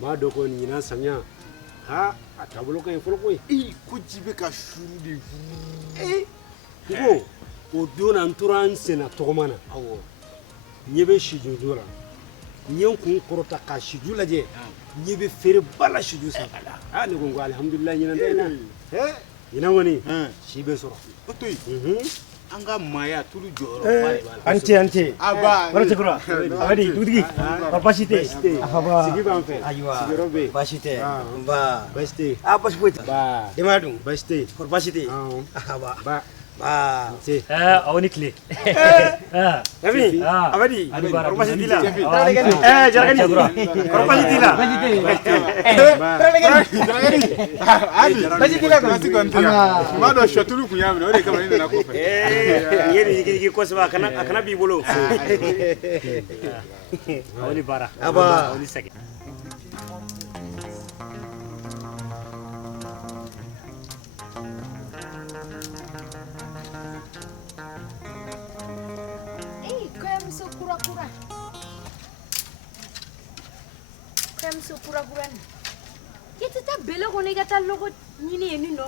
maa dɔ ko ɲinan samiya a taabolo ka ɲi fɔlɔ koyi ko ji bɛ ka suru de n ko o don na n tora n senna tɔgɔma na awɔ ɲɛ bɛ sijuju la n ye n kun kɔrɔta ka siju lajɛ ɲɛ bɛ feereba la siju sanfɛ ne ko n ko alihamudulilayi ɲinan tɛ in na ɲinan kɔni si bɛ sɔrɔ o to yen an ka maaya tulu jɔyɔrɔ ba de b'a la an ce wari tɛ kura abadi dugutigi baasi tɛ sigi b'an fɛ sigiyɔrɔ bɛ yen baasi tɛ nba baasi tɛ yen baasi foyi tɛ denbaya dun baasi tɛ yen kɔrɔ baasi tɛ yen ba se aw ni tile Yafi abadi kɔrɔ baasi t'i la jarakɛni kɔrɔ baasi t'i la baasi tɛ yen baasi t'i la baasi kɔni tɛ yan maa dɔ sɔ tulu kun y'a minɛ o de kama ne nana kɔfɛ nin ye nin yigi kosɛbɛ a kana b'i bolo aw ni baara aw ni sɛgɛn Muso kura ni i tɛ taa bɛlɛ kɔnɔ i ka taa lɔgɔ ɲini yen nɔ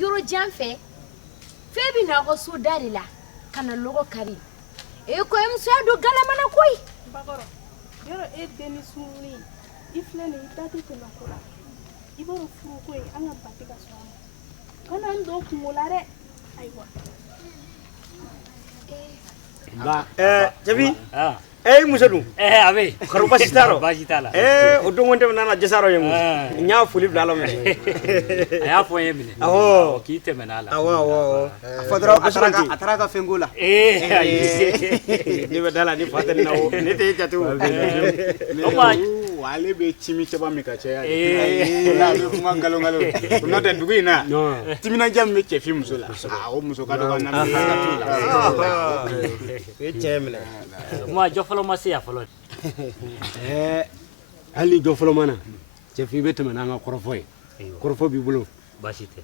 yɔrɔ jan fɛ fɛn bɛ na aw so da de la ka na lɔgɔ kari kɔɲɔmusoya don galamana koyi bakɔrɔ yɔrɔ e den ni sunkurunin i filɛ nin i da tɛ tɛmɛ ko la i b'a dɔn furu ko ye an ka ba tɛ ka sɔn a ma kana n don kungo la dɛ ayiwa Jabi muso dun a bɛ kɔrɔ baasi t'a la baasi t'a la o don ko nana jasarɔ ye n y'a foli bila ala minɛ a y'a fɔ n ye minɛ awɔ k'i tɛmɛna a la awɔ a fɔ dɔrɔn a taara ka fɛn ko la ne bɛ da la ni fa tɛ nin na o ne tɛ jate o ale bɛ cimi caman min ka caya ale kuma nkalon n'o tɛ dugu in na timinadiya min bɛ cɛfin muso la o muso ka dɔgɔ na o ye cɛ minɛ kuma jɔ fɔlɔ ma se yan fɔlɔ hali jɔ fɔlɔ mana cɛfin bɛ tɛmɛ n'an ka kɔrɔfɔ ye kɔrɔfɔ b'i bolo baasi tɛ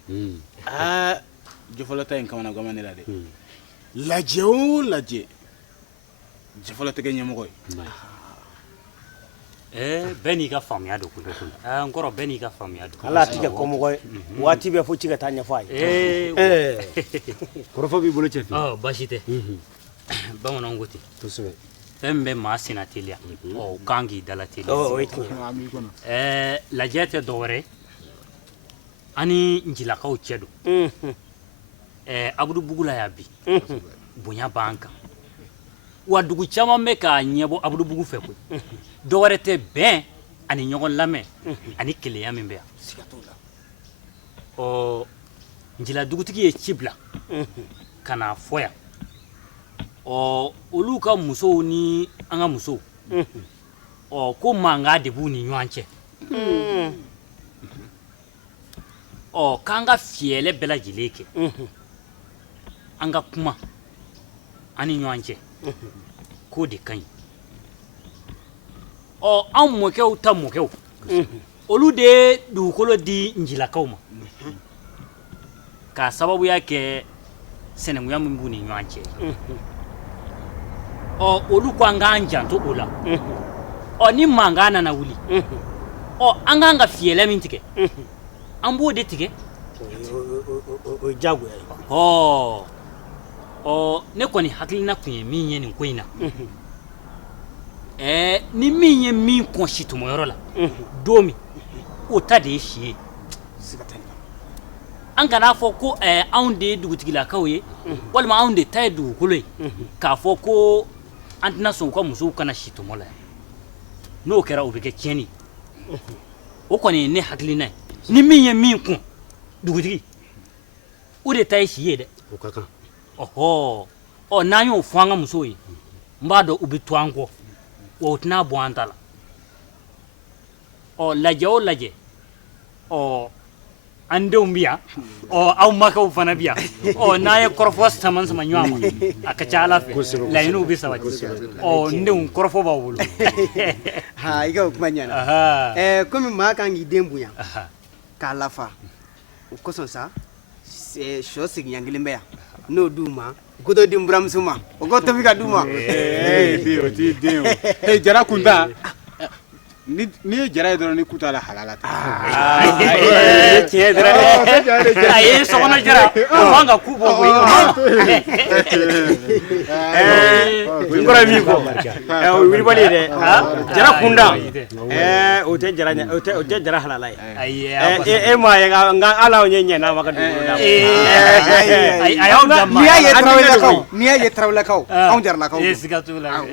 jɔ fɔlɔ ta in kamana gaman ne la dɛ lajɛ o lajɛ jɔ fɔlɔ tɛ kɛ ɲɛmɔgɔ ye bɛɛ n'i ka faamuya don koyi n kɔrɔ bɛɛ n'i ka faamuya don ala tɛ kɛ kɔmɔgɔ ye waati bɛɛ fo ci ka taa ɲɛfɔ a ye kɔrɔfɔ b'i bolo cɛfin baasi tɛ bamananw ko ten kosɛbɛ fɛn min bɛ maa senna teliya o kan k'i dala teliya o ye tiɲɛ lajɛ tɛ dɔwɛrɛ an ni njilakaw cɛ don abudu bugu la yan bi bonya b'an kan wa dugu caman bɛ k'a ɲɛbɔ abudu bugu fɛ koyi dɔwɛrɛ tɛ bɛn ani ɲɔgɔn lamɛn ani kelenya min bɛ yan njila dugutigi ye ci bila ka n'a fɔ yan olu ka musow ni an ka musow ko mankan de b'u ni ɲɔgɔn cɛ k'an ka fiyɛlɛ bɛɛ lajɛlen kɛ an ka kuma an ni ɲɔgɔn cɛ k'o de ka ɲi an mɔkɛw ta mɔkɛw olu de ye dugukolo di njilakaw ma k'a sababuya kɛ sinankunya min b'u ni ɲɔgɔn cɛ olu ko an k'an janto o la ni mankan nana wuli an k'an ka fiyɛlɛ min tigɛ an b'o de tigɛ o ye diyagoya ye ne kɔni hakilina tun ye min ye nin ko in na ni min ye min kɔn situmayɔrɔ la don min o ta de ye si ye an kana fɔ ko anw de ye dugutigilakaw ye walima anw de ta ye dugukolo ye k'a fɔ ko an tɛna sɔn u ka musow kana si tɔmɔ la yan n'o kɛra o bɛ kɛ tiɲɛni o kɔni ye ne hakilina ye ni min ye min kun dugutigi o de ta ye si ye dɛ o ka kan n'an y'o fɔ an ka musow ye n b'a dɔn u bɛ to an kɔ wa u tɛna bɔ an ta la lajɛ o lajɛ an denw bɛ yan aw makɛw fana bɛ yan n'an ye kɔrɔfɔ sama sama ɲɔgɔn ma a ka ca ala fɛ laɲiniw bɛ sabati n denw kɔrɔfɔ b'aw bolo i ka o kuma ɲɛna komi maa kan k'i den bonya k'a lafa o kosɔn sa sɔ sigiɲɛ kelen bɛ yan n'o d'u ma u ko to di n buramuso ma o ko tobi ka d'u ma o t'i den o jara kunta ni ye jara ye dɔrɔn ni kuta la halala tɛ tiɲɛ dɔrɔn a ye sokɔnɔ jara o man ka ku bɔ koyi n kɔrɔ ye min fɔ o ye wilibali ye dɛ jara kunda o tɛ jara halala ye e m'a ye nka ala ye ɲɛna ma ka dugu da a y'aw da ma n'i y'a ye tarawelekaw anw jaralakaw siga t'u la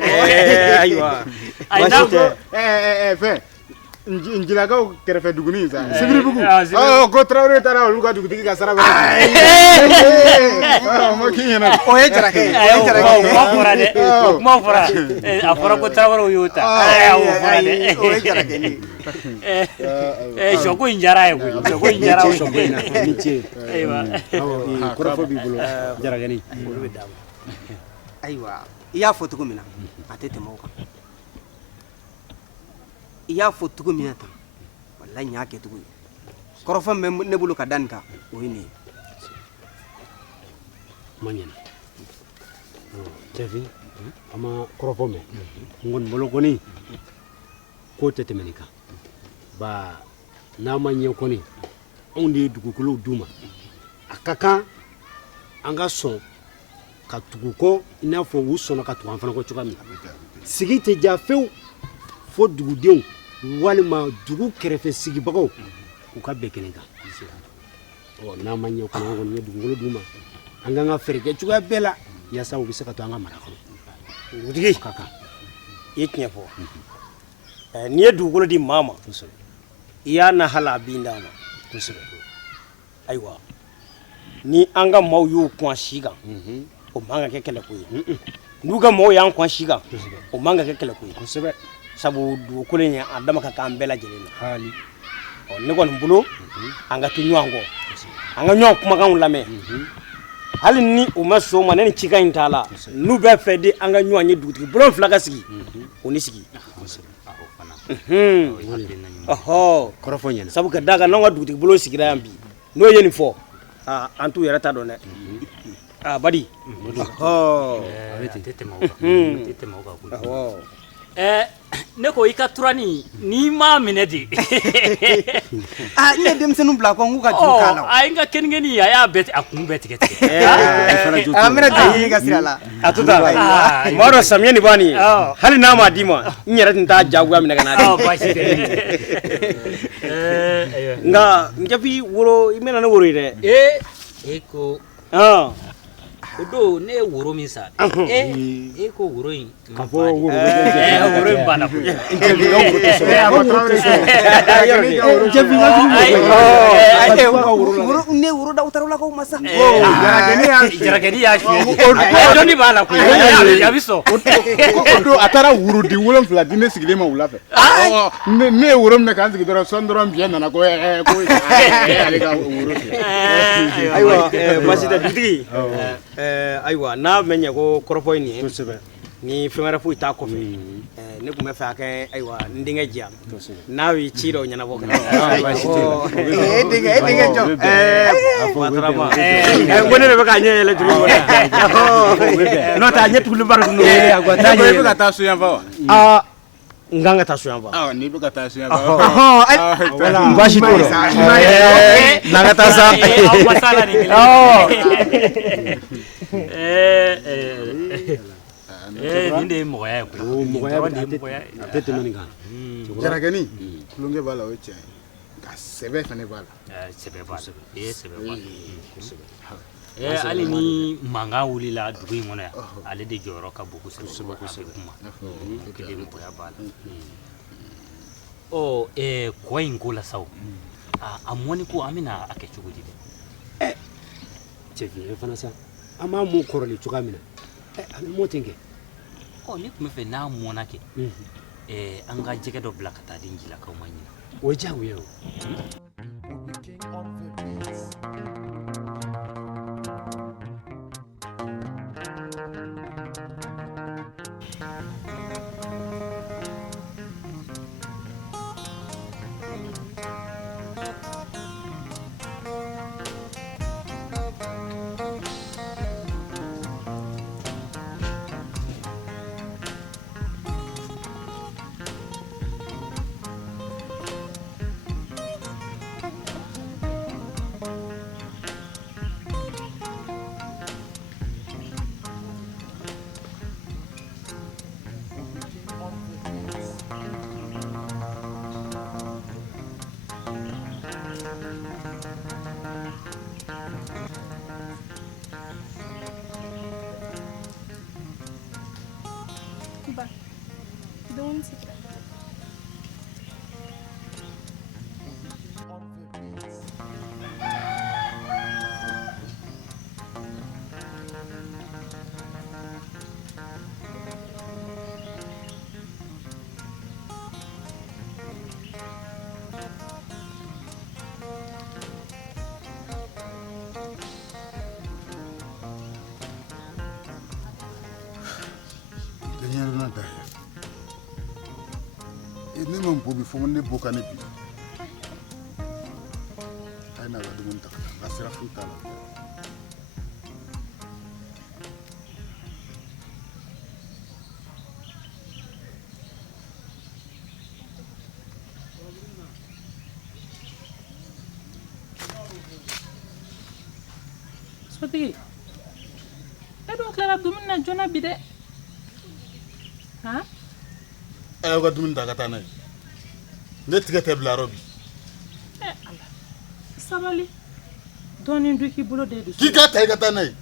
ayiwa fɛn njilakaw kɛrɛfɛ duguni in sa sibiribugu ko tarawele taara olu ka dugutigi ka sara bɛrɛ ma k'i ɲɛna o ye jarakɛ ye kuma fɔra dɛ kuma fɔra a fɔra ko tarawelew y'o ta o fɔra dɛ o ye jarakɛ ye sɔko in diyara ye koyi sɔko in diyara ye sɔko in na ni ce ayiwa kɔrɔfɔ b'i bolo jarakɛni olu bɛ d'a ma ayiwa i y'a fɔ cogo min na a tɛ tɛmɛ o kan i y'a fɔ cogo min na tan walahi n y'a kɛ cogo ye kɔrɔfɔ min bɛ ne bolo ka da nin kan o ye nin ye ma ɲɛna cɛfin a ma kɔrɔfɔ mɛn n kɔni bolo kɔni k'o tɛ tɛmɛ nin kan ba n'a ma ɲɛ kɔni anw de ye dugukolow d'u ma a ka kan an ka sɔn ka tugu kɔ i n'a fɔ u sɔnna ka tugu an fana kɔ cogoya min na sigi tɛ ja fewu fo dugudenw walima dugu kɛrɛfɛ sigibagaw u ka bɛn kelen kan n'a ma ɲɛ kɔni an kɔni ye dugukolo d'u ma an k'an ka fɛɛrɛ kɛ cogoya bɛɛ la yaasa u bɛ se ka to an ka mara kɔnɔ dugutigi ka kan i ye tiɲɛ fɔ n'i ye dugukolo di maa ma i y'a na hala a bin d'a ma ayiwa ni an ka maaw y'u kɔn si kan o man ka kɛ kɛlɛko ye n'u ka maaw y'an kɔn si kan o man ka kɛ kɛlɛko ye kosɛbɛ sabu dugukolo in a dama ka kan bɛɛ lajɛlen na ne kɔni bolo an ka to ɲɔgɔn kɔ an ka ɲɔgɔn kumakanw lamɛn hali ni u ma sɔn o ma ne ni cikan in t'a la n'u bɛ fɛ di an ka ɲɔgɔn ye dugutigi bulon fila ka sigi o ni sigi kɔrɔfɔ ɲɛna sabu ka d'a kan n'anw ka dugutigi bulon sigira yan bi n'o ye nin fɔ an t'u yɛrɛ ta dɔn dɛ badi ne ko i ka turani n'i m'a minɛ de n ye denmisɛnninw bila kɔ n k'u ka juru k'a la a ye n ka keningeni a y'a bɛɛ a kun bɛɛ tigɛ tigɛ an bɛna degeli ka sira la a to t'a la mɔgɔ dɔ samiyɛ nin b'a nin ye hali n'a m'a d'i ma n yɛrɛ tun t'a jagoya minɛ ka n'a di basi tɛ nka n jafi woro i mɛna ne woro ye dɛ e ko o don ne ye woro min sa e ko woro in ka fɔ woro in banna koyi ne woro da utarawulakaw ma sa jarakɛni y'a fiyɛ dɔnni b'a la koyi a bɛ sɔn o don a taara woro di 7 di ne sigilen ma wula fɛ ne ye woro minɛ k'an sigi dɔrɔn sɔn dɔrɔn biɲɛ nana ko ale ka woro filɛ ayiwa basi tɛ dutigi ayiwa n'a mɛ ɲɛ ko kɔrɔfɔ ye nin ye ni fɛn wɛrɛ foyi t'a kɔfɛ ne tun bɛ fɛ a kɛ ayiwa n denkɛ diya n'a y'i ci dɔ ɲɛnabɔ kan denkɛ jɔ Fatarama ko ne de bɛ k'a ɲɛ yɛlɛ juru kɔnɔ n'o tɛ a ɲɛ tuguli bari kun don i bɛ ka taa so yan fa wa n kan ka taa so yan fa n'i bɛ ka taa so yan fa baasi t'o la n'an ka taa sa aw ma s'a la nin nin de ye mɔgɔya ye koyi mɔgɔya a tɛ tɛmɛ nin kan jarakɛni tulonkɛ b'a la o ye tiɲɛ ye nka sɛbɛ fana b'a la sɛbɛ b'a la sɛbɛ b'a la hali ni mankan wulila dugu in kɔnɔ yan ale de jɔyɔrɔ ka bon kosɛbɛ a bɛ kuma kelen mɔgɔya b'a la kɔ in ko la sa a mɔni ko an bɛna a kɛ cogo di dɛ cɛfin fana sa an b'a mun kɔrɔlen cogoya min na a bɛ mɔ ten kɛ ne tun bɛ fɛ n'a mɔna kɛ an ka jɛgɛ dɔ bila ka taa di njilakaw ma ɲina o ye diyagoya ye o dumuni sigira Denye na da ya. Ne man bobi fo ne boka ne bi. Ai na ga dumun ta. Asira futa la. sotigi e dun tilara dumuni na joona bi dɛ han Ayo ga dumun ta ka taa na. Ne tigɛ tɛ bila yɔrɔ bi. ala sabali dɔɔni du k'i bolo de dusu K'i ka ta i ka taa n'a ye.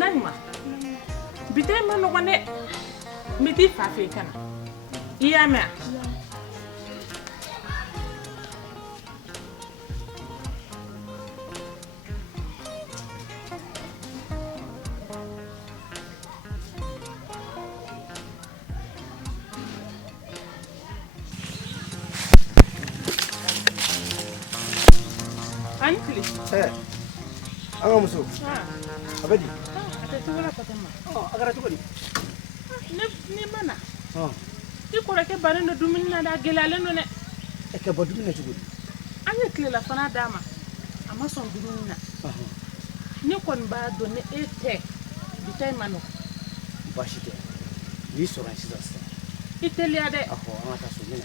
Naima bite ma nɔgɔn dɛ n bɛ t'i fa fɛ yen ka na i y'a mɛn a ani tile an ka muso a bɛ di a tɛ cogo la kɔtɛ ma a kɛra cogo di ne ma na i kɔrɔkɛ bannen don dumuni na dɛ a gɛlɛyalen don dɛ ɛ ka bɔ dumuni na cogo di an ye tilelafana d'a ma a ma sɔn dumuni na ne kɔni b'a dɔn ni e tɛ bi ta in ma nɔgɔn baasi tɛ n'i sɔrɔ yan sisan sisan i teliya dɛ awɔ an ka taa so minɛ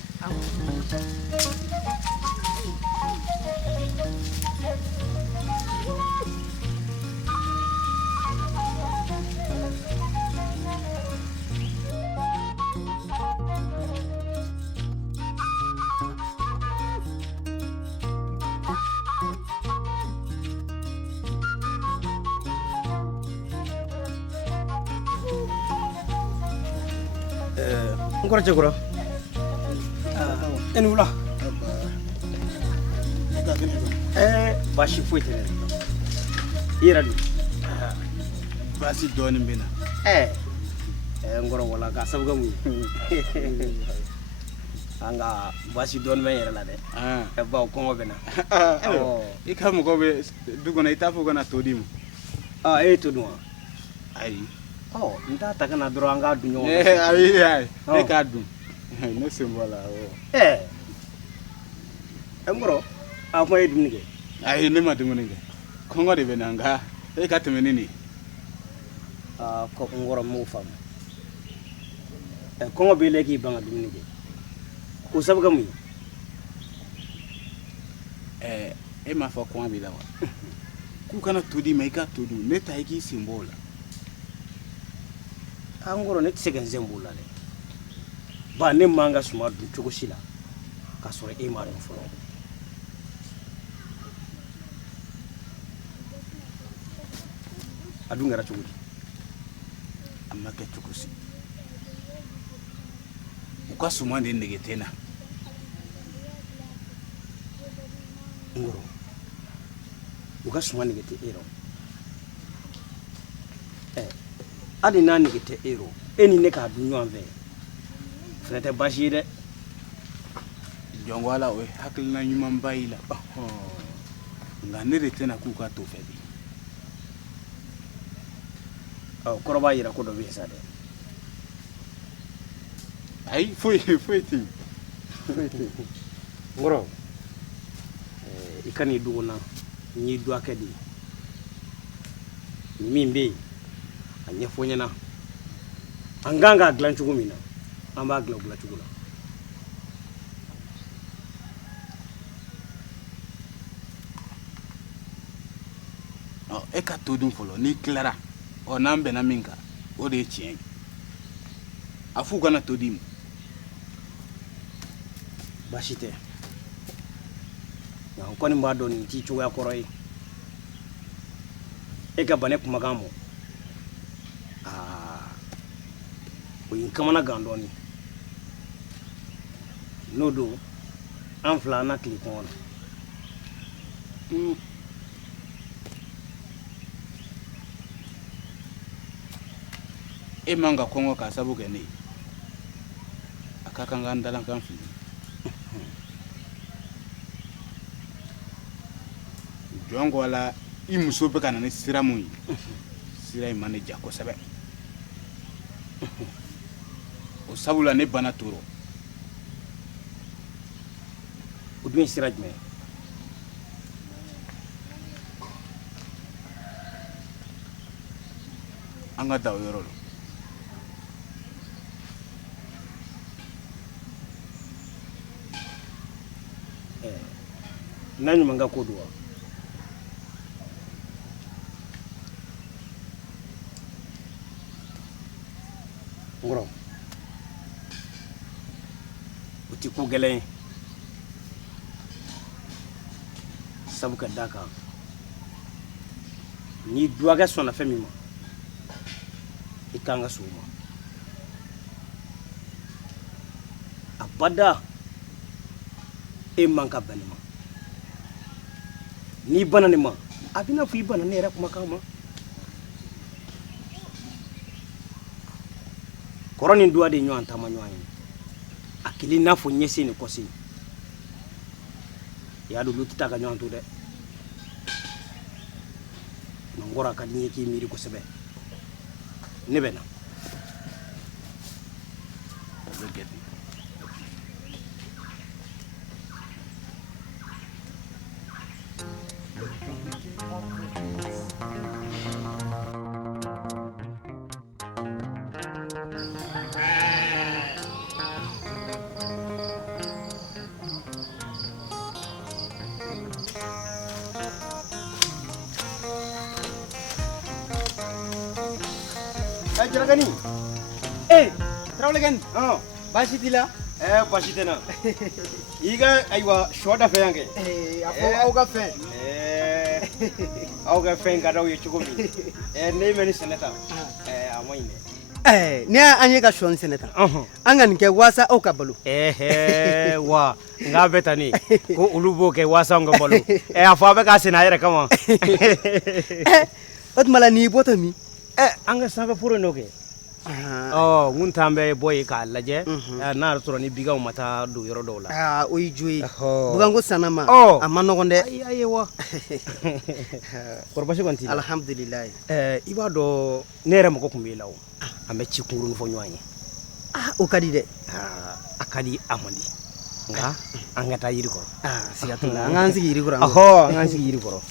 n kɔrɔ cɛkura e ni wula baasi foyi tɛ ne i yɛrɛ dun Baasi dɔɔnin bɛ na. n kɔrɔ wala k'a sabu kɛ mun ye an ka baasi dɔɔnin bɛ n yɛrɛ la dɛ bawo kɔngɔ bɛ na I ka mɔgɔw bɛ du kɔnɔ i t'a fɔ u kana to di ma. e ye to dun wa Ayi. n t'a ta ka na dɔrɔn an k'a dun ɲɔgɔn Ayi e k'a dun. Ne sen bɔ la awɔ. n kɔrɔ a kuma ye dumuni kɛ Ayi ne ma dumuni kɛ. Kɔngɔ de bɛ na nka e ka tɛmɛ ni nin ye. ko n kɔrɔ n m'o faamu kɔngɔ b'i la k'i ban ka dumuni kɛ o sabu kɛ mun ye E m'a fɔ kɔngɔ b'i la wa. K'u kana to di ma i ka to dun ne ta i k'i sen bɔ o la. n kɔrɔ ne tɛ se ka n sen b'o la dɛ ba ne man ka suma dun cogo si la k'a sɔrɔ e m'a dɔn fɔlɔ a dun kɛra cogo di A ma kɛ cogo si. U ka suman de nege tɛ na. n kɔrɔ u ka suma nege tɛ e rɔ hali n'a nege tɛ e rɔ e ni ne k'a dun ɲɔgɔn fɛ fɛnɛ tɛ baasi ye dɛ Jɔn ala o ye hakilina ɲumanba y'i la. Nka ne de tɛna k'u ka to fɛ bi. kɔrɔ b'a yira ko dɔ bɛ yen sa dɛ Ayi foyi tɛ yen. n kɔrɔ i ka n'i dogo n na n y'i dɔgɔkɛ de ye min bɛ yen a ɲɛfɔ n ɲɛna an kan k'a dilan cogo min na an b'a dilan o dilan cogo la e ka to dun fɔlɔ n'i tilara n'an bɛnna min kan o de ye tiɲɛ ye a f'u kana to di ma baasi tɛ nka n kɔni b'a dɔn nin t'i cogoya kɔrɔ ye e ka ban ne kumakan mɔ o ye n kamana gan dɔɔni n'o don an fila an na tile kɔngɔ na e man ka kɔngɔ k'a sabu kɛ ne ye a ka kan k'an dalankan fili jɔn ko ala i muso bɛ ka na ni sira mun ye sira in ma ne ja kosɛbɛ o sabula ne bana toro o dun ye sira jumɛn an ka da o yɔrɔ la n'a ɲuman ka ko don wa nkɔrɔ o ti ko gɛlɛn ye sabu ka d'a kan ni duwakɛ sɔnna fɛn min ma i kan ka s'o ma abada e man ka bɛn nin ma n'i bana nin ma a bɛna fɔ i bana ne yɛrɛ kumakan ma kɔrɔ ni duwa de ɲɔgɔn taama ɲɔgɔn ye a kelen n'a fɔ ɲɛsen ni kɔsen i y'a dɔn olu tɛ taa ka ɲɔgɔn to dɛ nka nkɔrɔ a ka di n ye k'i miiri kosɛbɛ ne bɛ na o bɛ kɛ ten Jarakani Tarawelegan baasi t'i la baasi tɛ na i ka ayiwa sɔ da fɛ yan kɛ a fɔ aw ka fɛn aw ka fɛn ka d'aw ye cogo min ne mɛ ni sɛnɛ ta a ma ɲi dɛ ne y'an ye ka sɔ ni sɛnɛ ta an ka nin kɛ waasa aw ka balo wa nka bɛ tan ne ko olu b'o kɛ waasa anw ka balo a fɔ a bɛ k'a sɛnɛ a yɛrɛ kama o tuma la n'i bɔtɔ min an ka sanfɛ foro n'o kɛ n t'an bɛ bɔ yen k'a lajɛ n'a yɛrɛ sɔrɔ ni bigaw ma taa don yɔrɔ dɔw la o ye jo ye buganko sanna ma a ma nɔgɔn dɛ ayi wa kɔrɔ basi kɔni t'i la alhamdulilayi i b'a dɔn ne yɛrɛ mago tun b'e la o an bɛ ci kunkurunin fɔ ɲɔgɔn ye o ka di dɛ a ka di a man di nka an ka taa yiri kɔrɔ siga t'o la an k'an sigi yiri kɔrɔ an k'an sigi yiri kɔrɔ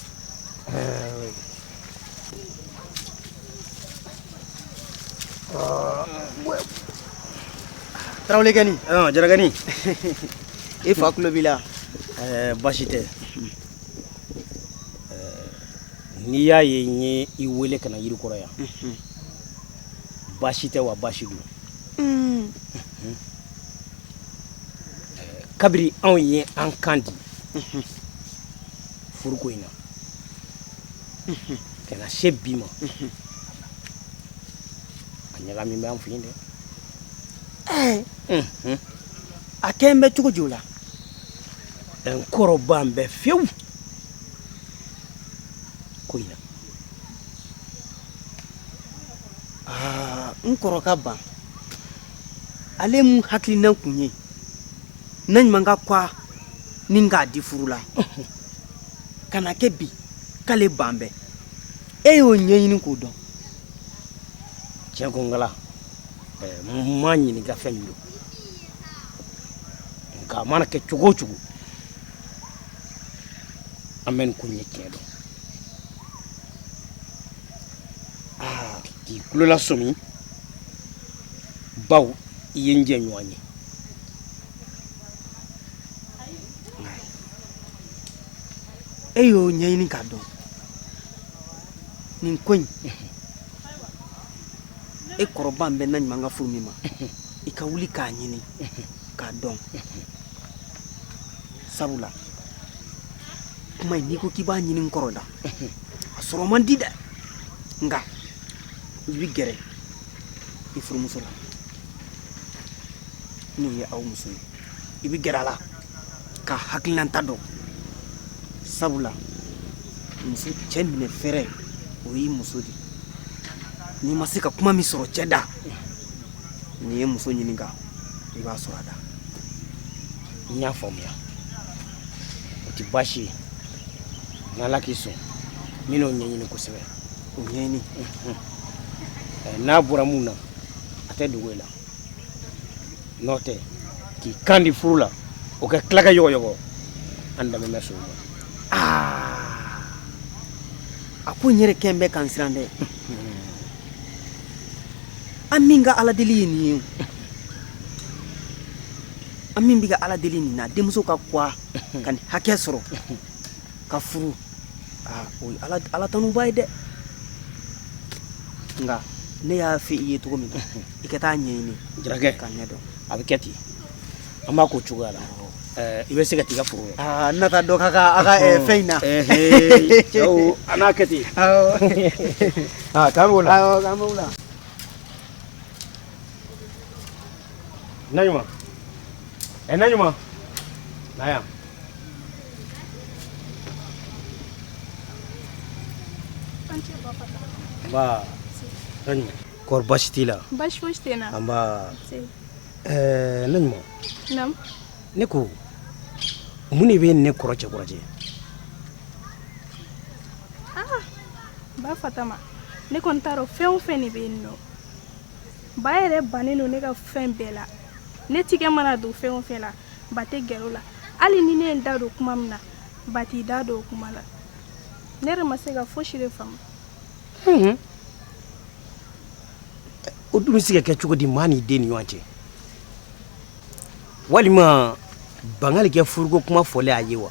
Tarawelekani Jarakani e fa kulo b'i la baasi tɛ n'i y'a ye n ye i wele ka na yiri kɔrɔ yan baasi tɛ wa baasi don kabiri anw ye an kan di furuko in na ka na se bi ma a ɲagamin bɛ an fɛ yen dɛ a kɛn bɛ cogo jumɛn la n kɔrɔ ban bɛ fiyewu ko in na n kɔrɔ ka ban ale mun hakilina kun ye na ɲuman ka kwa ni k'a di furu la ka na kɛ bi k'ale ban bɛɛ e y'o ɲɛɲini k'o dɔn tiɲɛ ko n kala n m'a ɲininka fɛn min don nka a mana kɛ cogo o cogo an bɛ nin ko in ye tiɲɛ dɔn k'i tulo lasɔmi baw i ye n jɛɲɔgɔn ye e y'o ɲɛɲini k'a dɔn nin ko in e kɔrɔba n bɛ na ɲuman ka furu min ma i ka wuli k'a ɲini k'a dɔn sabula kuma in n'i ko k'i b'a ɲini n kɔrɔ da a sɔrɔ man di dɛ nka i bi gɛrɛ i furumuso la n'o ye aw muso ye i bi gɛrɛ a la ka hakilinata dɔn sabula muso cɛ minɛ fɛrɛ o y'i muso de n'i ma se ka kuma min sɔrɔ cɛ da n'i ye muso ɲininka i b'a sɔrɔ a da n y'a faamuya o tɛ baasi ye n'ala k'i sɔn n bɛn'o ɲɛɲini kosɛbɛ o ɲɛɲini n'a bɔra mun na a tɛ dogo i la n'o tɛ k'i kan di furu la o kɛ tila ka yɔgɔyɔgɔ an danbe bɛ so ma a ko n yɛrɛ kɛn bɛ kan siran dɛ an min ka ala deli ye nin ye an min bɛ ka ala deli nin na denmuso ka kuwa ka nin hakɛ sɔrɔ ka furu o ye ala tanuba ye dɛ nka ne y'a fɛ i ye cogo min na i ka taa ɲɛɲini Jarakɛ k'a ɲɛdɔn a bɛ kɛ ten an b'a k'o cogoya la i bɛ se ka t'i ka foro la n nata dɔ ka fɛn in na cɛw a n'a kɛ ten k'an b'o la k'an b'o la Naɲuma Naɲuma na yan ba Naɲuma kɔri baasi t'i la baasi fosi tɛ n na. an b'a Naɲuma Naamu. ne ko mun de bɛ ne kɔrɔcɛ Ba Fatama ne kɔni t'a dɔn fɛn o fɛn de bɛ yen nɔ ba yɛrɛ bannen don ne ka fɛn bɛɛ la ne tigɛ mana don fɛn o fɛn la ba tɛ gɛrɛ o la hali ni ne ye n da don kuma min na ba t'i da don o kuma la ne yɛrɛ ma se ka fosi de faamu. o dun bɛ se ka kɛ cogo di maa n'i den ni ɲɔgɔn cɛ walima bangali kɛ furuko kuma fɔlen a ye wa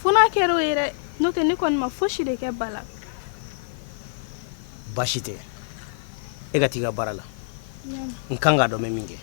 fo n'a kɛra o ye dɛ n'o tɛ ne kɔni ma fosi de kɛ ba la. baasi tɛ e ka t'i ka baara la n kan k'a dɔn n bɛ min kɛ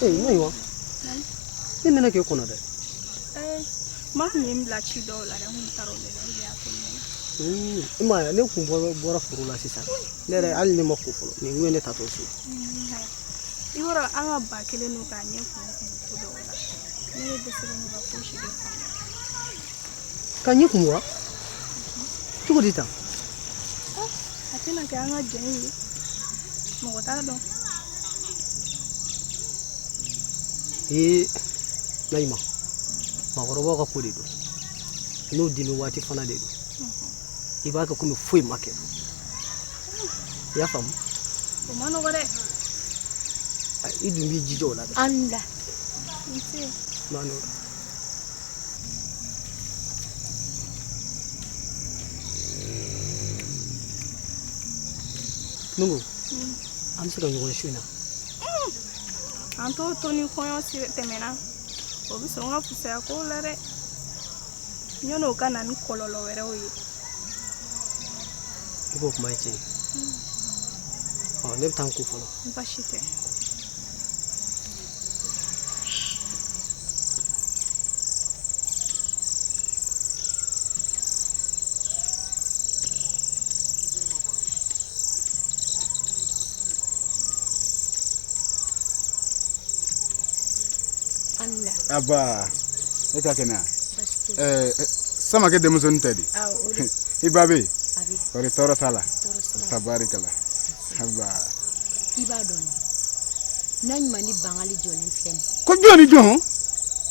Naɲuma ne nana k'e kɔnɔ dɛ ma tun ye n bila ci dɔw la dɛ n kun taara o de la o de y'a to n ɲɛna. i m'a ye ne kun bɔra foro la sisan ne yɛrɛ hali ne ma ko fɔlɔ nin kun ye ne tatɔ so i b'a dɔn an ka ba kelen don k'a ɲɛ kun ko dɔw la ne ye dɛsɛlen don ka fosi de faamu. ka ɲɛ kun wa cogo di tan a tɛna kɛ an ka jɛn ye mɔgɔ t'a dɔn. Naɲuma maakɔrɔbaw ka ko de don n'o dimi waati fana de don i b'a kɛ komi foyi ma kɛ i y'a faamu o ma nɔgɔ dɛ. i dun b'i jija o la dɛ an la ma nɔgɔ Nungu an bɛ se ka ɲɔgɔn su in na an t'o to ni kɔɲɔ tɛmɛna o bɛ sɔn ka fisaya kow la dɛ ɲɔnɔ o ka na ni kɔlɔlɔ wɛrɛw ye. i b'o kuma ye tiɲɛ ne bɛ taa n ko fɔlɔ. Baasi tɛ. Aba, e ka kɛnɛ Samakɛ denmusonin tɛ di i ba bɛ yen kɔri tɔɔrɔ t'a la tabarikala aba i b'a dɔn Naɲuma ni Bangali jɔlen filɛ nin ko jɔn ni jɔn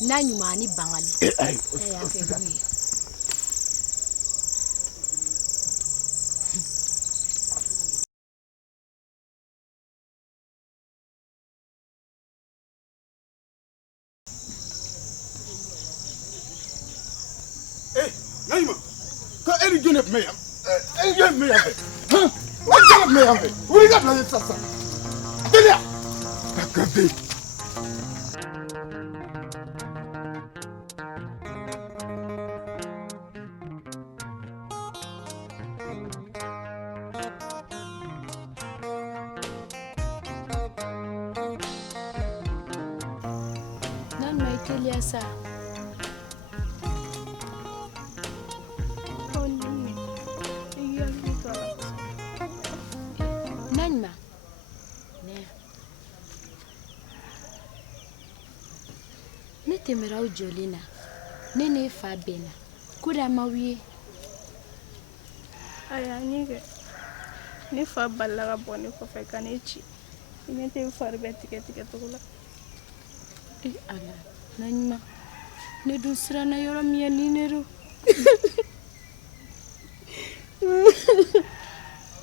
Naɲuma ni Bangali y'a kɛ Naima, ko eri jone meyam. Eri jone meyam. Ha? Wa jone meyam. Uri ga na sasa. Delia. Akade. Nan mai teliya sa. Nanma. Ne tɛmɛra aw jɔlen na ne n'e fa bɛnna ko da ma wiye. Aya ɲɛkɛ ne fa balila ka bɔ ne kɔfɛ ka ne ci i ɲɛ tɛ n fari bɛɛ tigɛ cogo la. Ala Nanma ne dun siranna yɔrɔ min ye ni ne do.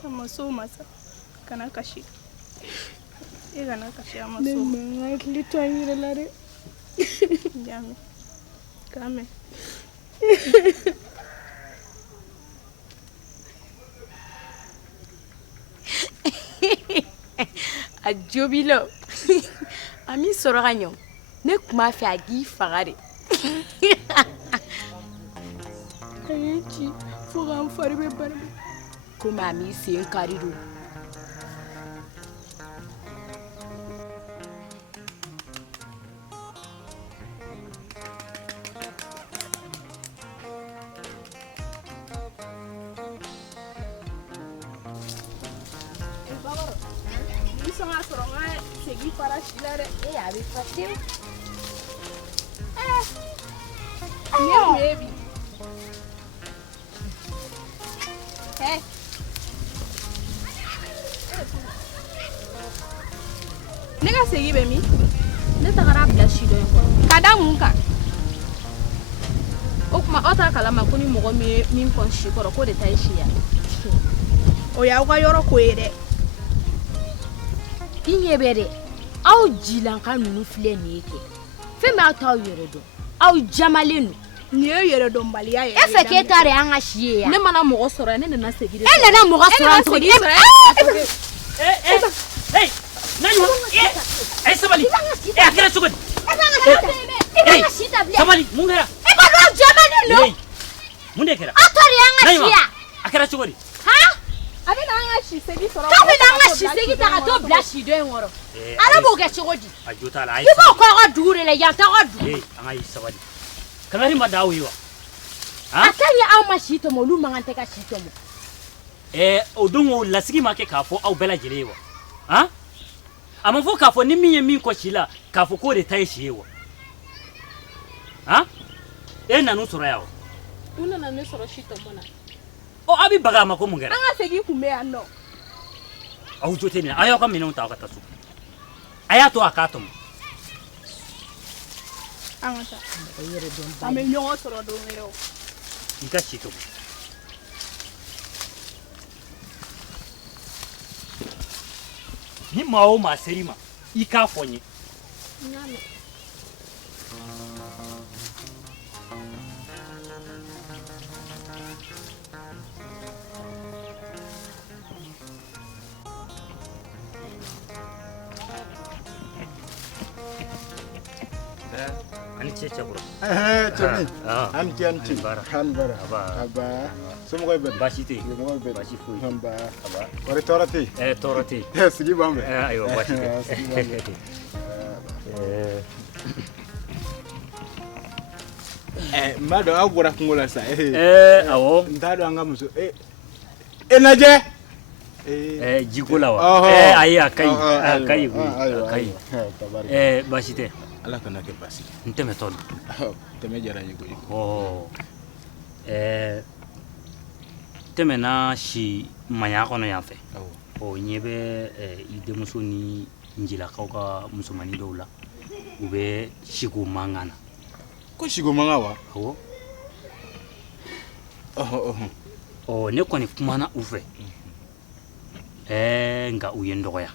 A ma s'o ma sa kana kasi e kana kasi a ma Ne s'o ma. ma hakili to an yɛrɛ la dɛ. Y'a mɛn k'a mɛn. A jobi la. A mi sɔrɔ ka ɲɛ. Ne kun b'a fɛ a k'i faga de. A ye ci fo k'an fari bɛ barika. Komi a m'i sen kari do. Ni sɔn ka sɔrɔ n ka segin fara si la dɛ. A bɛ fa tewu. Ne kun ye bi. Ne ka segin bɛ min? Ne tagara bila si dɔ in kɔrɔ. Ka da mun kan? O kuma aw t'a kalama ko ni mɔgɔ min ye min kɔn si kɔrɔ k'o de ta ye si ya. O y'aw ka yɔrɔ ko ye dɛ. I ɲɛ bɛ dɛ aw jilanka ninnu filɛ nin ye kɛ fɛn b'a to aw yɛrɛ dɔn aw jamalen don. Nin ye yɛrɛ dɔnbaliya yɛrɛ. E fɛ k'e ta de y'an ka si ye yan. Ne mana mɔgɔ sɔrɔ yan ne nana segin de. E nana mɔgɔ sɔrɔ yan cogo di? Hey, Nanima, eh, sabali. A kɛra cogo di? I b'an ka si ta bilen. Sabali, mun kɛra? I b'a dɔn aw jamalen don. Mun de kɛra? Aw ta de y'an ka si yan. A kɛra cogo di? A bɛ n'an ka si segin sɔrɔ. K'a bɛ n'an ka si segin ta ka t'o bila si dɔ in kɔrɔ. Ala b'o kɛ cogo di? A jo t'a la, a ye I b'o kɔ aw ka dugu de la yan t'aw ka dugu. an ka ye sabali. Kangari ma da aw ye wa? A ka ɲi aw ma si tɔmɔ olu man kan tɛ ka si tɔmɔ. O don o lasigi ma kɛ k'a fɔ aw bɛɛ lajɛlen ye wa? A ma fɔ k'a fɔ ni min ye min kɔ si la k'a fɔ k'o de ta ye si ye wa? E nan'u sɔrɔ yan wa? U nana ne sɔrɔ si tɔmɔ na. Aw bɛ baga a ma ko mun kɛra? An ka segin kun bɛ yan nɔ. Aw jo tɛ nin na, a y'aw ka minɛnw ta aw ka taa so. A y'a to a k'a tɔmɔ. An ka taa. An bɛ ɲɔgɔn sɔrɔ don wɛrɛ o. I ka si tɔmɔ. Ni maa o maa ser'i ma i k'a fɔ n ye. Ani ce cɛkɔrɔ. Cɛni. An ti. Bara. Han bara. Aba. Somɔgɔw bɛ. Baasi tɛ yen. Somɔgɔw bɛ. Baasi foyi. Aba. Wari tɔɔrɔ tɛ yen. Tɔɔrɔ tɛ yen. Sigi b'an fɛ. Ayiwa baasi tɛ. N b'a dɔn aw bɔra kungo la sa. Awɔ. N t'a dɔn an ka muso. E lajɛ. Jiko la wa? Ayi a ka ɲi. A ka ɲi koyi. A ka ɲi. Baasi tɛ. Ala kana kɛ baasi. N tɛmɛtɔ don. Tɛmɛ diyara n ye koyi. Tɛmɛna si manya kɔnɔ yan fɛ. Ɲɛ bɛ i denmuso ni njilakaw ka musomanin dɔw la u bɛ siko mankan na. Ko siko mankan wa? Awɔ. Ne kɔni kumana u fɛ. Nka u ye n dɔgɔya.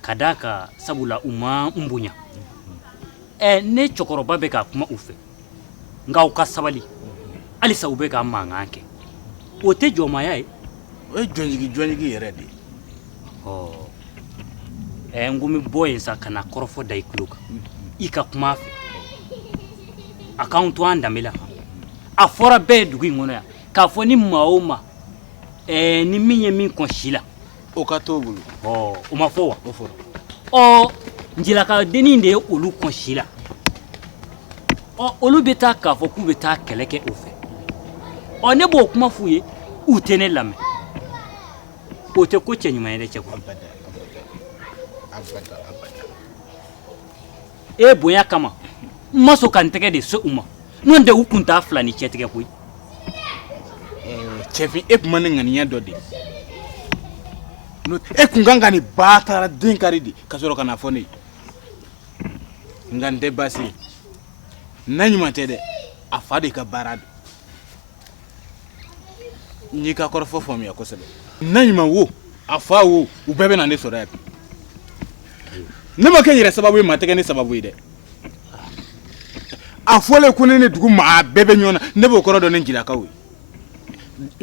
Ka d'a kan sabula u ma n bonya. Ne cɛkɔrɔba bɛ ka kuma u fɛ nka u ka sabali halisa u bɛ ka mankan kɛ o tɛ jɔnmaya ye o ye jɔnjigi yɛrɛ de ye n ko n bɛ bɔ yen sa ka na kɔrɔfɔ da i tulo kan i ka kuma a fɛ a k'an to an danbe la a fɔra bɛɛ ye dugu in kɔnɔ yan k'a fɔ ni maa o maa ni min ye min kɔn si la o ka t'o bolo o ma fɔ wa o fɔra njilaka dennin de ye olu kɔn si la olu bɛ taa k'a fɔ k'u bɛ taa kɛlɛ kɛ o fɛ ne b'o kuma f'u ye u tɛ ne lamɛn o tɛ ko cɛɲuman ye dɛ cɛ ko e bonya kama n ma sɔn ka n tɛgɛ de se u ma n'o tɛ u kun t'a fila ni cɛ tigɛ koyi cɛfin e kuma ne ŋaniya dɔ de e kun kan ka nin ba taara den kari de ka sɔrɔ ka na fɔ ne ye nka n tɛ baasi ye na ɲuman tɛ dɛ a fa de ka baara don n y'i ka kɔrɔfɔ faamuya kosɛbɛ na ɲuman wo a fa wo u bɛɛ bɛ na ne sɔrɔ yan ne ma kɛ yɛrɛ sababu ye maa tɛ kɛ ne sababu ye dɛ a fɔlen ko ne ni dugu maa bɛɛ bɛ ɲɔgɔn na ne b'o kɔrɔ dɔn ni jilakaw ye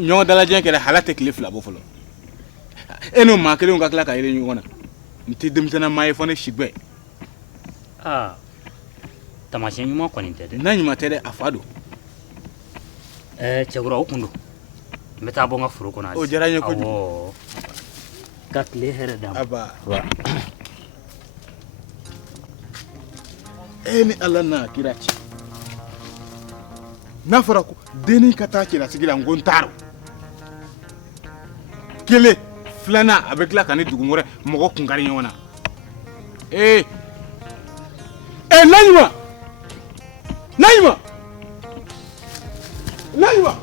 ɲɔgɔn dalajɛ kɛra hala tɛ tile fila bɔ fɔlɔ e n'o maa kelenw ka tila ka yɛlɛ ɲɔgɔn na n tɛ denmisɛnnin maa ye fɔ ne si bɛɛ tamasiyɛn ɲuman kɔni tɛ dɛ na ɲuman tɛ dɛ a fa don cɛkura o kun don n bɛ taa bɔ n ka foro kɔnɔ o diyara n ye kojugu awɔ ka tile hɛrɛ d'a ma aba e ni ala n'a kira cɛ n'a fɔra ko dennin ka taa cɛlasigi la n ko n t'a rɔ kelen filanan a bɛ tila ka ni dugu wɛrɛ mɔgɔ kunkari ɲɔgɔn na Naɲuma Naɲuma Naɲuma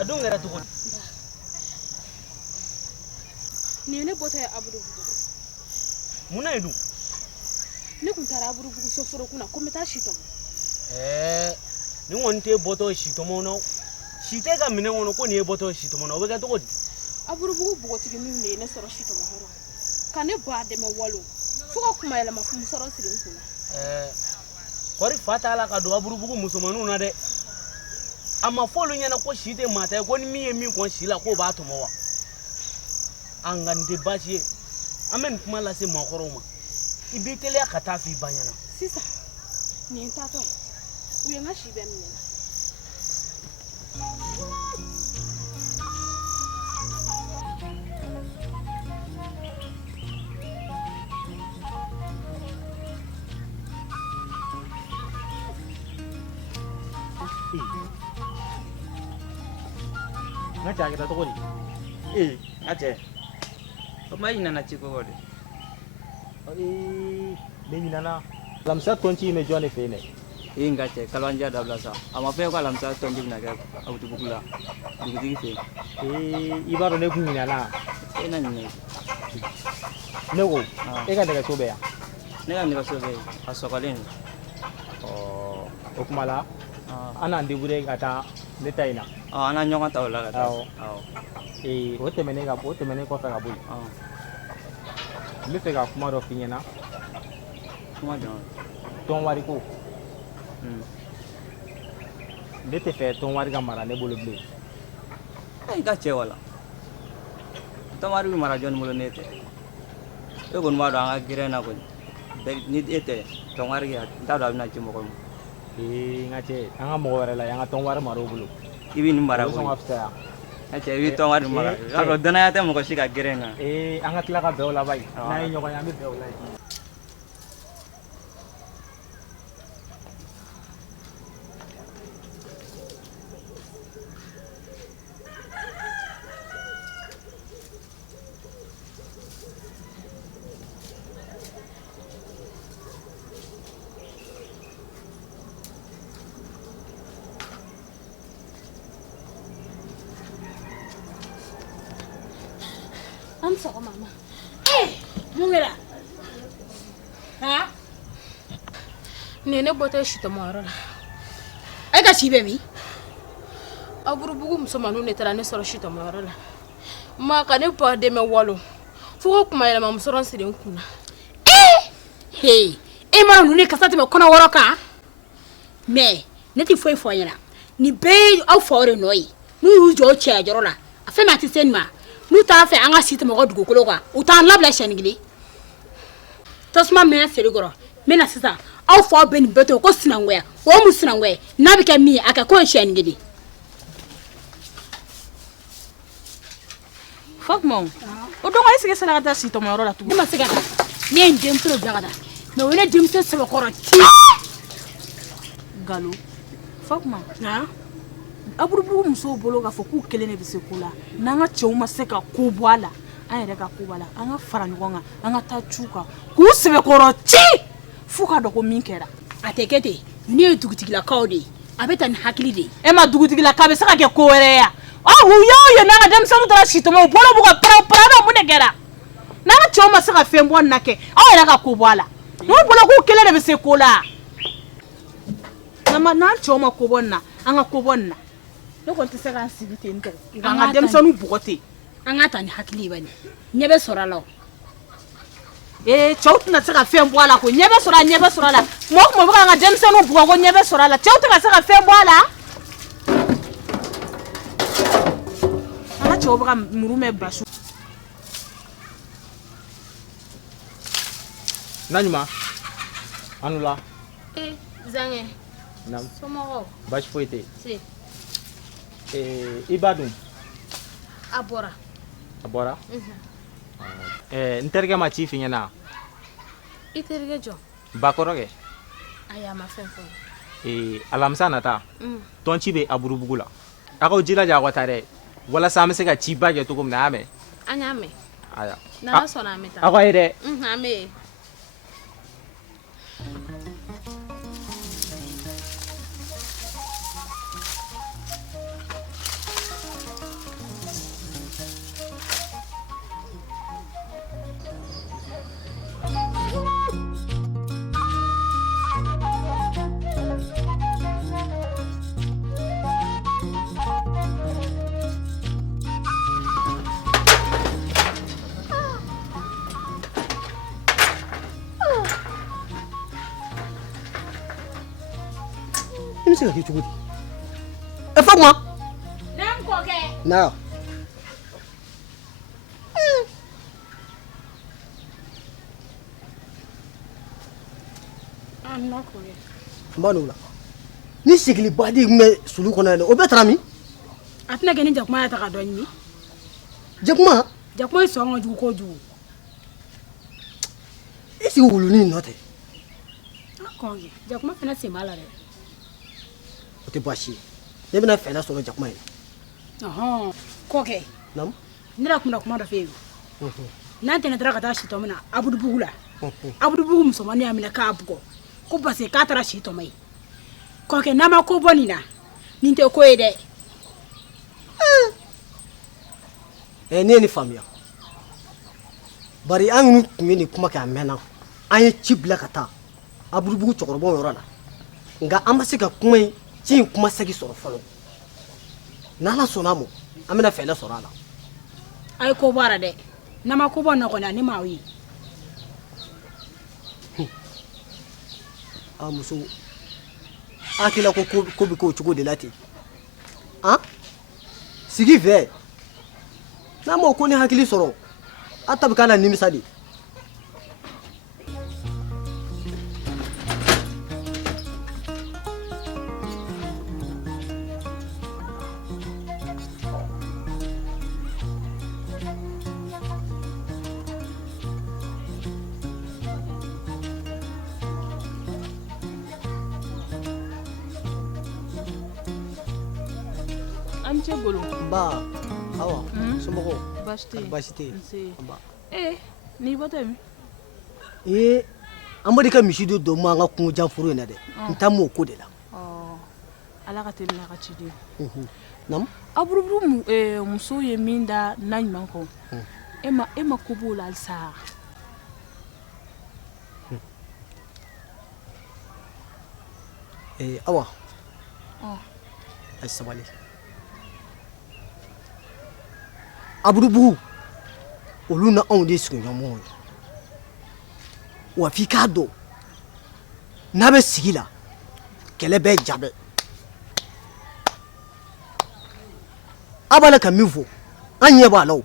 a don kɛra cogo di nin ye ne bɔtɔ ye abudubugu mun na ye dun ne kun taara abudubugu soforo kunna ko n bɛ taa si tɔmɔ nin kɔni t'e bɔtɔ ye si tɔmɔ na si t'e ka minɛn kɔnɔ ko nin ye bɔtɔ ye si tɔmɔ na o bɛ kɛ cogo di abudubugu bogotigininw de ye ne sɔrɔ si tɔmɔ hɔrɔ ka ne bɔ a dɛmɛ walo fo ka kuma yɛlɛma musɔrɔ siri n kunna kɔri fa t'a la ka don abudubugu musomanninw na dɛ a ma fɔ olu ɲɛna ko si tɛ maa ta ye ko ni min ye min kɔn si la k'o b'a tɔmɔ wa nka nin tɛ baasi ye an bɛ nin kuma lase maakɔrɔw ma i b'i teliya ka taa f'i ba ɲɛna sisan nin ye n taatɔ ye u ye n ka si bɛɛ minɛ n na n ka cɛ a kɛra cogo di n ka cɛ o tuma i ɲinana ci ko kɔ de ne ɲinana alamisa tɔnci in bɛ jɔn de fɛ yen dɛ n ka cɛ kalabanjɛ dabila sa a ma fɔ ko alamisa tɔnci bɛna kɛ abudubugu la dugutigi fɛ yen i b'a dɔn ne kun ɲinana e na ɲinɛ ne ko e ka nɛgɛso bɛ yan ne ka nɛgɛso bɛ yen a sɔgɔlen o kuma la an n'an débrouiller ka taa ne ta in na an na ɲɔgɔn ta o la ka taa o tɛmɛnen kɔfɛ ka bɔ yen n bɛ fɛ ka kuma dɔ f'i ɲɛna kuma jɔn tɔn wari ko ne tɛ fɛ tɔn wari ka mara ne bolo bilen i ka cɛ wala tɔn wari bɛ mara jɔn bolo ne tɛ e kɔni b'a dɔn an ka gɛrɛ na kɔni ni e tɛ tɔn wari kɛ n t'a dɔn a bɛna ci mɔgɔ ma Nka cɛ an ka mɔgɔ wɛrɛ la an ka tɔn wari mara o bolo I bɛ nin mara o sɔn ka fisaya cɛ I bɛ tɔn wari mara k'a dɔn danaya tɛ mɔgɔ si ka gɛrɛ na an ka tila ka bɛn o la bayi n'an ye ɲɔgɔn ye an bɛ bɛn o la yen An sɔgɔma mama. Mun kɛra? Ha? Nin ye ne bɔtɔ sitɔmɔyɔrɔ la. E ka si bɛ min? Aburubugu musomanninw de taara ne sɔrɔ sitɔmɔyɔrɔ la. Ma ka ne ba dɛmɛ walo. Fo ko kuma yɛlɛma musɔrɔ siri n kunna. Hey, e ma ninnu kasa tɛmɛ kɔnɔ wɔɔrɔ kan? Mais ne tɛ foyi fɔ ɲɛna. Nin bɛɛ ye aw faw de nɔ ye. N'u y'u jɔ cɛya jɔrɔ la, a fɛn min a tɛ se nin ma. N'u t'a fɛ an ka si tɛmɛ dugukolo kan, u t'an labila siɲɛ kelen. Tasuma mɛn seri kɔrɔ. N bɛna sisan aw faw bɛ nin bɛɛ to ko sinankunya. O mun sinankunya n'a bɛ kɛ min ye a kɛ ko ye siɲɛ kelen. Fatuma o don e sigi sera ka taa si tɔmɔyɔrɔ la tugun. Ne ma se ka taa. Ne ye n denmuso bila ka taa. Mais o ye ne denmuso sɛbɛkɔrɔ ci. Galo Fatuma aburubugu musow bolo k'a fɔ k'u kelen de bɛ se ko la n'an ka cɛw ma se ka ko bɔ a la an yɛrɛ ka ko bɔ a la an ka fara ɲɔgɔn kan an ka taa cu kan k'u sɛbɛkɔrɔ ci fo k'a dɔn ko min kɛra. A tɛ kɛ ten ne ye dugutigilakaw de ye a bɛ taa ni hakili de ye. E ma dugutigilaka bɛ se ka kɛ ko wɛrɛ ye ya u y'aw ye n'an ka denmisɛnninw taara si tɔmɔ u bolo b'u ka para mun de kɛra n'an ka cɛw ma se ka fɛn bɔ nin na kɛ aw yɛrɛ ka ko bɔ a la n'u bolo k'u kelen de bɛ se ko la n'an cɛw ma ko bɔ nin na an ka ko bɔ nin na. Ne kɔni tɛ se k'an sigi ten tɔ an ka denmisɛnninw bugɔ ten an ka taa ni hakili ye bani ɲɛ bɛ sɔrɔ a la o. cɛw tɛna se ka fɛn bɔ a la ko ɲɛ bɛ sɔrɔ a la mɔgɔ o mɔgɔ bɛ k'an ka denmisɛnninw bugɔ ko ɲɛ bɛ sɔrɔ a la cɛw tɛ ka se ka fɛn bɔ a la an ka cɛw bɛ ka muru mɛn basi. Naɲuma an la Zaŋɛ Naam somɔgɔw baasi foyi tɛ se i ba dun a bɔra. a bɔra n terikɛ ma ci f'i ɲɛna I terikɛ jɔ? ba kɔrɔ kɛ ayi a ma fɛn fɔ. alamisa nata tɔnci bɛ aburubugu la a k'aw jilaja aw ka taa dɛ walasa an bɛ se ka ci ba kɛ cogo min na a y'a mɛn. An y'a mɛn. Aya N'ala sɔnna an bɛ taa. aw ka ye dɛ. An bɛ yen. I bɛ se ka kɛ cogo di? Fatuma. Ne n kɔkɛ. Na. N kɔkɛ. N b'a n'o la. Ni sigili baden tun bɛ sulu kɔnɔ yan o bɛɛ taara min? A tɛna kɛ ni jakuma ye ta ka dɔ ɲini. Jakuma? Jakuma ye sɔn ka jugu kojugu. I sigi wulunin nɔ tɛ. Kɔkɛ jakuma fana sen b'a la dɛ. O tɛ baasi ye ne bɛna fɛɛrɛ sɔrɔ jakuma ye. Kɔkɛ Naamu. ne yɛrɛ tun bɛna kuma dɔ f'e ye n'an tɛnɛ taara ka taa si tɔmɔ na abudubugu la abudubugu musomannin y'a minɛ k'a bugɔ ko parce que k'a taara si tɔmɔ ye kɔkɛ n'an ma ko bɔ nin na nin tɛ ko ye dɛ. Ne ye nin faamuya bari an minnu tun ye nin kuma kɛ a mɛnna an ye ci bila ka taa abudubugu cɛkɔrɔbaw yɔrɔ la nka an ma se ka kuma in ci in kuma segi sɔrɔ fɔlɔ n'ala sɔnna a ma an bɛna fɛɛrɛ sɔrɔ a la. a ye ko bɔ a la dɛ n'an ma ko bɔ nin na kɔni ne m'aw ye. muso hakilila ko bɛ k'o cogo de la ten sigi fɛ n'a m'o ko ni hakili sɔrɔ a ta bɛ k'a la nimisa de. An cɛ bolo. Nba awa somɔgɔw Baasi tɛ yen. baasi tɛ yen. Nse. Nba n'i bɔtɔ min? Amadu ka misi don ma an ka kungo jan foro in na dɛ n taa m'o ko de la. Ala ka teli n'a ka ciden. Naamu. Aburuburu muso ye min da na ɲuman kɔ e ma ko b'o la halisa. Awa a sabali aburubugu olu na anw de sigiɲɔgɔnmaw ye wa f'i k'a dɔn n'a bɛ sigi la kɛlɛ bɛ jabɛ a b'a la ka min fɔ an ɲɛ b'a la o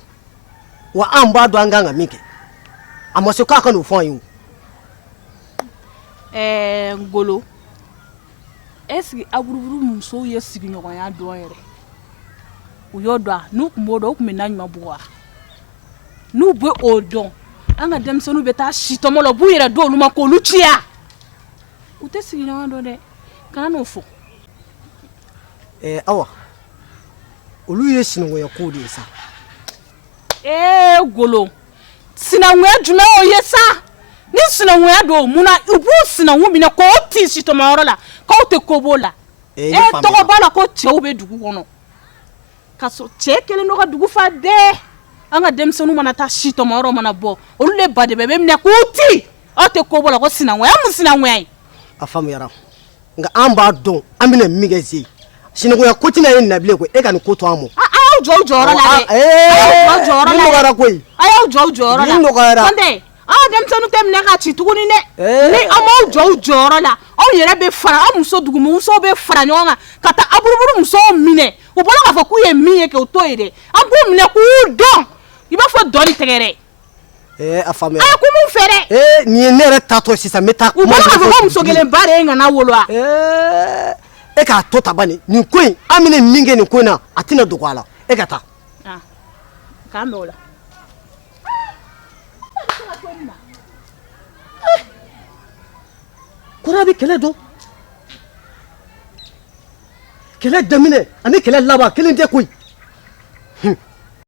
wa an b'a dɔn an kan ka min kɛ a ma se k'a ka n'o fɔ an ye o. Ngolo est-ce que aburuburu musow ye sigiɲɔgɔnya dɔn yɛrɛ u y'o dɔn n'u tun b'o dɔn u tun bɛ na ɲuman bugɔ wa n'u bɛ o dɔn an ka denmisɛnninw bɛ taa si tɔmɔ la u b'u yɛrɛ don olu ma k'olu ciya u tɛ sigiɲɔgɔnya dɔn dɛ kana n'o fɔ. Awa olu ye sinankunya kow de ye sa. Ngolo sinankunya jumɛn o ye sa ni sinankunya don mun na u b'u sinankun minɛ k'o ti si tɔmɔyɔrɔ la k'aw tɛ ko b'o la tɔgɔ b'a la ko cɛw bɛ dugu kɔnɔ k'a sɔrɔ cɛ kelen dɔ ka dugu fa dɛ an ka denmisɛnninw mana taa si tɔmɔyɔrɔ mana bɔ olu de ba de bɛ minɛ k'u ti aw tɛ ko b'o la ko sinankunya mun sinankunya ye. A faamuyara nka an b'a dɔn an bɛna min kɛ Ze sinankunya ko tɛna ye nabilen koyi e ka nin ko to an ma. A y'aw jɔ o jɔyɔrɔ la dɛ a y'aw jɔ o jɔyɔrɔ la dɛ nin nɔgɔyara koyi a y'aw jɔ o jɔyɔrɔ la nin nɔgɔyara kɔntɛ aw denmisɛnninw tɛ minɛ ka ci tuguni dɛ ni an m'aw jɔ o jɔyɔrɔ la aw yɛrɛ bɛ fara aw muso dugumusow bɛ fara ɲɔgɔn kan ka taa aburuburu musow minɛ u bɔra k'a fɔ k'u ye min ye kɛ o t'o ye dɛ an b'u minɛ k'u dɔn i b'a fɔ dɔ ni tɛgɛ dɛ. A faamuyara a ye kun mun fɛ dɛ. nin ye ne yɛrɛ taatɔ sisan n bɛ taa. u bɔra k'a fɔ ko muso kelen ba de ye ŋana wolo wa. e k'a to ta bani nin ko in an bɛna min kɛ nin ko in na a tɛna dogo a la e ka taa. k'an bɛn o la. kɔrɔ bɛ kɛlɛ dɔn kɛlɛ daminɛ ani kɛlɛ laban kelen tɛ koyi